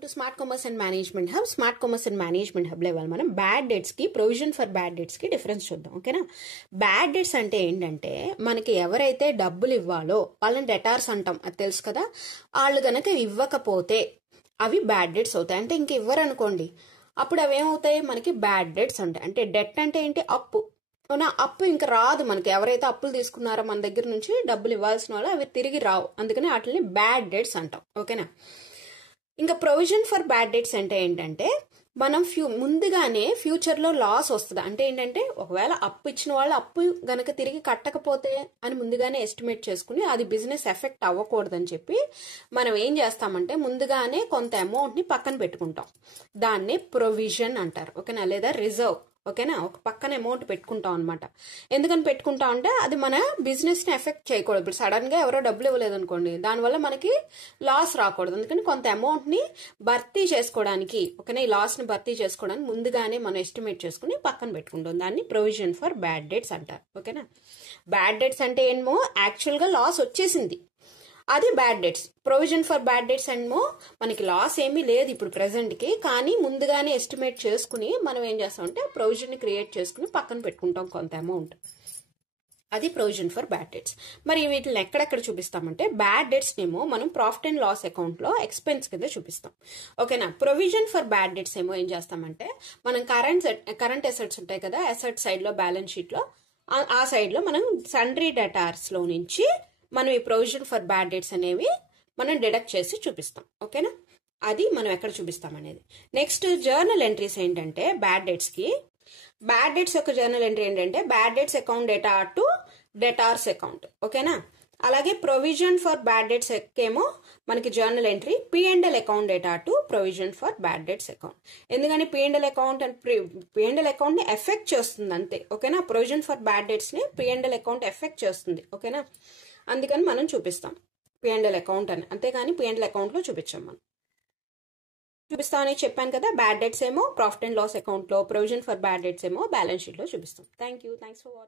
Welcome to smart commerce and management hub. Smart commerce and management hub లో మనం bad debts కి, provision for bad debts కి difference చూద్దాం. ఓకేనా? Bad debts అంటే ఏంటంటే మనకి ఎవరైతే డబ్బులు ఇవ్వాలో వాళ్ళని డెటార్స్ అంటాం, అది తెలుసు కదా. వాళ్ళు గనక ఇవ్వకపోతే అవి బ్యాడ్ డెట్స్ అవుతాయి. అంటే ఇంక ఇవ్వరు అనుకోండి, అప్పుడు అవి ఏమవుతాయి, మనకి బ్యాడ్ డెట్స్ ఉంటాయి. అంటే డెట్ అంటే ఏంటి? అప్పు. అప్పు ఇంకా రాదు మనకి. ఎవరైతే అప్పులు తీసుకున్నారో మన దగ్గర నుంచి డబ్బులు ఇవ్వాల్సిన వాళ్ళు అవి తిరిగి రావు, అందుకని వాటిని బ్యాడ్ డెట్స్ అంటాం. ఓకేనా? ఇంకా ప్రొవిజన్ ఫర్ బ్యాడ్ డెట్స్ అంటే ఏంటంటే మనం ముందుగానే ఫ్యూచర్ లో లాస్ వస్తుంది. అంటే ఏంటంటే ఒకవేళ అప్పు ఇచ్చిన వాళ్ళు అప్పు గనక తిరిగి కట్టకపోతే అని ముందుగానే ఎస్టిమేట్ చేసుకుని అది బిజినెస్ ఎఫెక్ట్ అవ్వకూడదని చెప్పి మనం ఏం చేస్తామంటే ముందుగానే కొంత అమౌంట్ ని పక్కన పెట్టుకుంటాం. దాన్ని ప్రొవిజన్ అంటారు. ఓకేనా? లేదా రిజర్వ్. ఓకేనా? ఒక పక్కన అమౌంట్ పెట్టుకుంటాం అనమాట. ఎందుకని పెట్టుకుంటాం అంటే అది మన బిజినెస్ ని ఎఫెక్ట్ చేయకూడదు. ఇప్పుడు సడన్ గా ఎవరో డబ్బులు ఇవ్వలేదు అనుకోండి, దానివల్ల మనకి లాస్ రాకూడదు. అందుకని కొంత అమౌంట్ ని భర్తీ చేసుకోవడానికి, ఓకేనా, ఈ లాస్ ని భర్తీ చేసుకోవడానికి ముందుగానే మనం ఎస్టిమేట్ చేసుకుని పక్కన పెట్టుకుంటాం. దాన్ని ప్రొవిజన్ ఫర్ బ్యాడ్ డెట్స్ అంటారు. ఓకేనా? బ్యాడ్ డెట్స్ అంటే ఏమో యాక్చువల్ గా లాస్ వచ్చేసింది, అది bad debts. Provision for bad debts ఏమో మనకి లాస్ ఏమీ లేదు ఇప్పుడు ప్రెసెంట్ కి, కానీ ముందుగానే ఎస్టిమేట్ చేసుకుని మనం ఏం చేస్తామంటే ప్రొవిజన్ ని క్రియేట్ చేసుకుని పక్కన పెట్టుకుంటాం కొంత అమౌంట్. అది ప్రొవిజన్ ఫర్ బ్యాడ్ డెట్స్. మరి వీటిని ఎక్కడెక్కడ చూపిస్తామంటే బ్యాడ్ డెట్స్ ఏమో మనం ప్రాఫిట్ అండ్ లాస్ అకౌంట్ లో ఎక్స్పెన్స్ కింద చూపిస్తాం. ఓకేనా? ప్రొవిజన్ ఫర్ బ్యాడ్ డెట్స్ ఏమో ఏం చేస్తామంటే మనం కరెంట్ అసెట్స్ ఉంటాయి కదా, అసెట్ సైడ్ లో బ్యాలెన్స్ షీట్ లో ఆ సైడ్ లో మనం సన్డ్రీ డెటార్స్ లో నుంచి మనం ఈ ప్రొవిజన్ ఫర్ బ్యాడ్ డెట్స్ అనేవి మనం డిడక్ట్ చేసి చూపిస్తాం. ఓకేనా? అది మనం ఎక్కడ చూపిస్తాం అనేది. నెక్స్ట్ జర్నల్ ఎంట్రీస్ ఏంటంటే బ్యాడ్ డెట్స్ కి, బ్యాడ్ డెట్స్ యొక్క జర్నల్ ఎంట్రీ ఏంటంటే బ్యాడ్ డెట్స్ అకౌంట్ డేటా టు డెటార్స్ అకౌంట్. ఓకేనా? అలాగే ప్రొవిజన్ ఫర్ బ్యాడ్ డెట్స్ ఏమో మనకి జర్నల్ ఎంట్రీ P&L అకౌంట్ డేటా to provision for bad debts account. ఎందుకని P&L అకౌంట్ P&L అకౌంట్ ని ఎఫెక్ట్ చేస్తుంది అంతే. ఓకేనా? ప్రొవిజన్ ఫర్ బ్యాడ్ డెట్స్ ని P&L అకౌంట్ ఎఫెక్ట్ చేస్తుంది. ఓకేనా? అందుకని మనం చూపిస్తాం P&L అకౌంట్ అని, అంతేగాని P&L అకౌంట్ లో చూపించాం. మనం చూపిస్తామని చెప్పాను కదా. బ్యాడ్ డెట్స్ ఏమో ప్రాఫిట్ అండ్ లాస్ అకౌంట్ లో, ప్రొవిజన్ ఫర్ బ్యాడ్ డెట్స్ ఏమో బ్యాలెన్స్ షీట్ లో చూపిస్తాం. Thanks for watching.